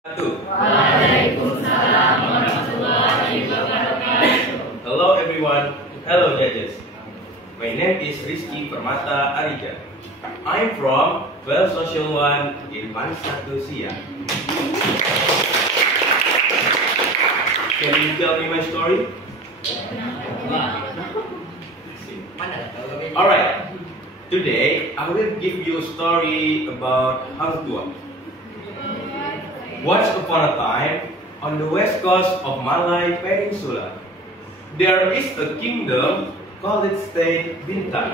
Waalaikumsalam warahmatullahi wabarakatuh. Hello everyone. Hello judges. My name is Rizky Permata Arija. I'm from 12 Social 1 in Manisatu Siak. Can you tell me my story? Alright. Today I will give you a story about Hang Tuah. Once upon a time, on the west coast of Malay Peninsula, there is a kingdom called its state Bintang.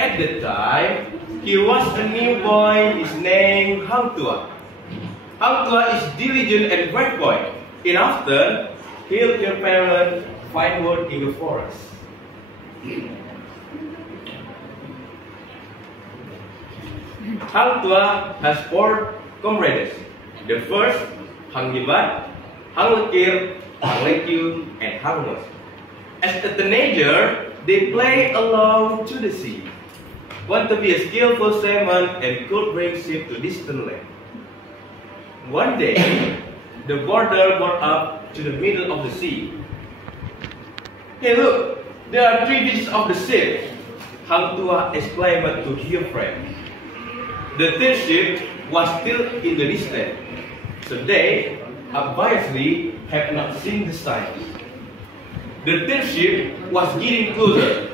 At the time, he was a new boy. His name Hang Tuah. Hang Tuah is diligent and bright boy, and often help your parents find wood in the forest. Hang Tuah has 4 comrades. The first, Hang Hibat, Hang Lekir, Hang Lekyu, and Hang Mus. As a teenager, they play along to the sea, want to be a skillful seaman and could bring ship to distant land. One day, the border got up to the middle of the sea. Hey look, there are 3 pieces of the ship, Hang Tuah exclaimed to his friend. The third ship was still in the distance, so they obviously have not seen the sign. The third ship was getting closer.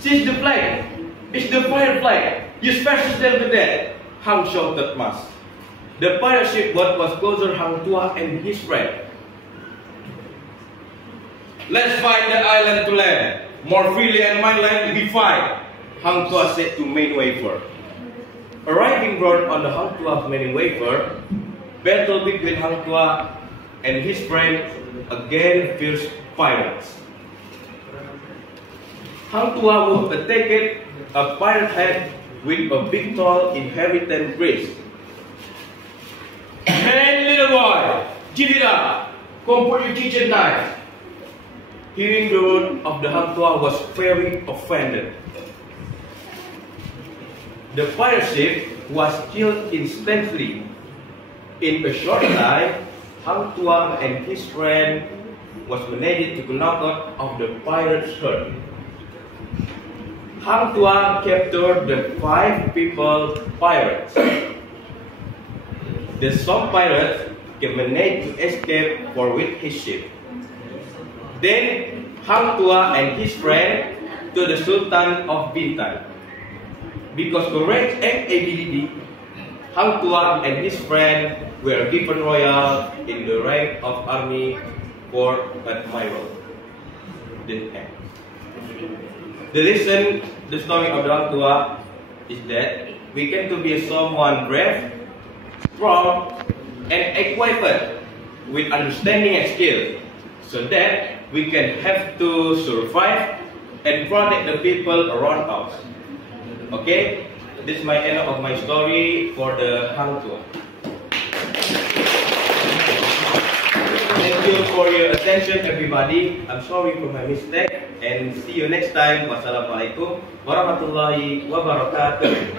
Seize the flag! It's the pirate flag! You smash them to death! Hang shouted Mas. The pirate ship boat was closer Hang Tuah and his friend. Let's find the island to land. More freely and my land we fight, Hang Tuah said to main wafer. Arriving broad on the Hang Tuah main wafer, battle between Hang Tuah and his friend against fierce pirates. Hang Tuah would attack a pirate head with a big tall inhabitant priest. Hey little boy, give it up! Come put your kitchen knife! Hearing the word of the Hang Tuah was very offended. The pirate ship was killed instantly. In a short time, Hang Tuah and his friend was managed to knock out of the pirate's herd. Hang Tuah captured the 5 people pirates. The some pirates managed to escape for with his ship. Then Hang Tuah and his friend to the Sultan of Bintang. Because courage and ability, Hang Tuah and his friend were given royal in the rank of army corps admiral. The lesson, the story of Hang Tuah is that we can to be someone brave, strong, and equipped with understanding and skill, so that we can have to survive and protect the people around us. Okay, this is my end of my story for the Hang Tuah. Thank you for your attention, everybody. I'm sorry for my mistake, and see you next time. Wassalamualaikum warahmatullahi wabarakatuh.